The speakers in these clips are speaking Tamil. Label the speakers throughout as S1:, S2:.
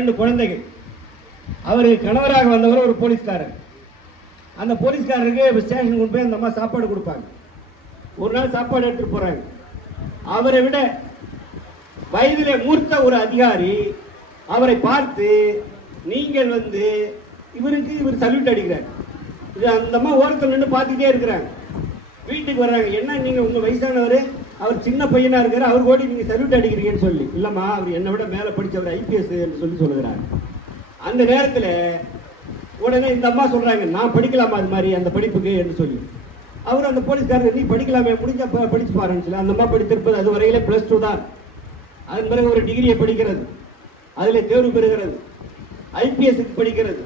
S1: ரெண்டு குழந்தைகள். அவருக்கு கணவராக வந்தவர் ஒரு போலீஸ்காரர். அந்த போலீஸ்காரருக்கு ஸ்டேஷன் கொண்டு போய் அந்த அம்மா சாப்பாடு கொடுப்பாங்க. ஒரு நாள் சாப்பாடு எடுத்துட்டு போறாங்க. அவரை விட வயதிலே மூர்த்த ஒரு அதிகாரி அவரை பார்த்து நீங்கள் வந்து இவருக்கு இவர் சல்யூட் அடிக்கிறார். இது அந்த அம்மா ஓரத்தில் நின்று பார்த்துக்கிட்டே இருக்கிறாங்க. வீட்டுக்கு வர்றாங்க. என்ன நீங்க உங்கள் வயசானவர்? அவர் சின்ன பையனாக இருக்கார் அவர் ஓடி நீங்க சல்யூட் அடிக்கிறீங்கன்னு சொல்லி. இல்லைம்மா அவர் என்னை விட மேலே படித்தவர் ஐபிஎஸ் என்று சொல்லி சொல்லுகிறார். அந்த நேரத்தில் உடனே இந்த அம்மா சொல்கிறாங்க நான் படிக்கலாமா அது மாதிரி அந்த படிப்புக்கு என்று சொல்லி. அவர் அந்த போலீஸ்காரர் நீ படிக்கலாமே முடிஞ்ச ப- படிச்சு பாருன்னு சொல்லி. அந்த அம்மா படித்திருப்பது அது வரையிலே ப்ளஸ் டூ தான். அதன் பிறகு ஒரு டிகிரியை படிக்கிறது. அதில் தேர்வு பெறுகிறது. ஐபிஎஸ்க்கு படிக்கிறது.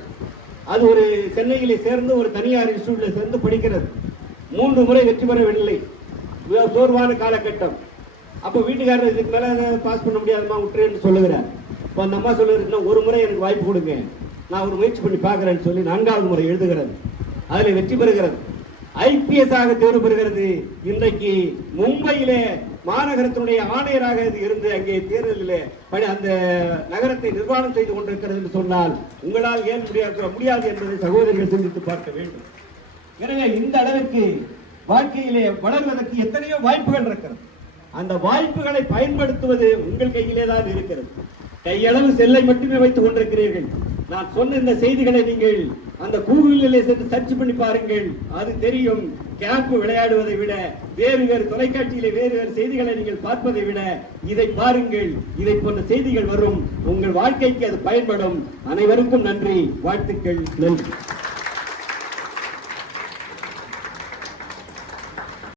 S1: அது ஒரு சென்னையிலே சேர்ந்து ஒரு தனியார் இன்ஸ்டியூட்டில் சேர்ந்து படிக்கிறது. மூன்று முறை வெற்றி பெறவில்லை சோர்வான காலகட்டம். அப்போ வீட்டுக்காரர் இதுக்கு மேலே பாஸ் பண்ண முடியாதுமா? விட்டுறேன்னு சொல்லுகிறார். இப்போ அந்த அம்மா சொல்லுறதுன்னா ஒரு முறை எனக்கு வாய்ப்பு கொடுங்க. நான் ஒரு முயற்சி பண்ணி பார்க்குறேன்னு சொல்லி நான்காவது முறை எழுதுகிறது. அதில் வெற்றி பெறுகிறது. ஐபிஎஸ் ஆக தேர்வு பெறுகிறது. இன்றைக்கு மும்பையிலே மாநகரத்தினுடைய ஆணையராக இருந்து அங்கே தேர்தலில் பணி அந்த நகரத்தை நிர்வாகம் செய்து கொண்டிருக்கிறது என்று சொன்னால் உங்களால் ஏன் முடியாது முடியாது என்பதை சகோதரிகள் சிந்தித்து பார்க்க வேண்டும். எனவே இந்த அளவிற்கு வாழ்க்கையிலே வளர்வதற்கு எத்தனையோ வாய்ப்புகள் இருக்கிறது. அந்த வாய்ப்புகளை பயன்படுத்துவது உங்கள் கையிலே தான் இருக்கிறது. கையளவு செல்லை மட்டுமே வைத்துக் கொண்டிருக்கிறீர்கள். நான் சொன்ன இந்த செய்திகளை நீங்கள் அந்த கூகுளிலே சென்று சர்ச் பண்ணி பாருங்கள். அது தெரியும். கேம்ப் விளையாடுவதை விட வேறு வேறு தொலைக்காட்சியிலே வேறு வேறு செய்திகளை நீங்கள் பார்ப்பதை விட இதை பாருங்கள். இதை போன்ற செய்திகள் வரும். உங்கள் வாழ்க்கைக்கு அது பயன்படும். அனைவருக்கும் நன்றி. வாழ்த்துக்கள். நன்றி.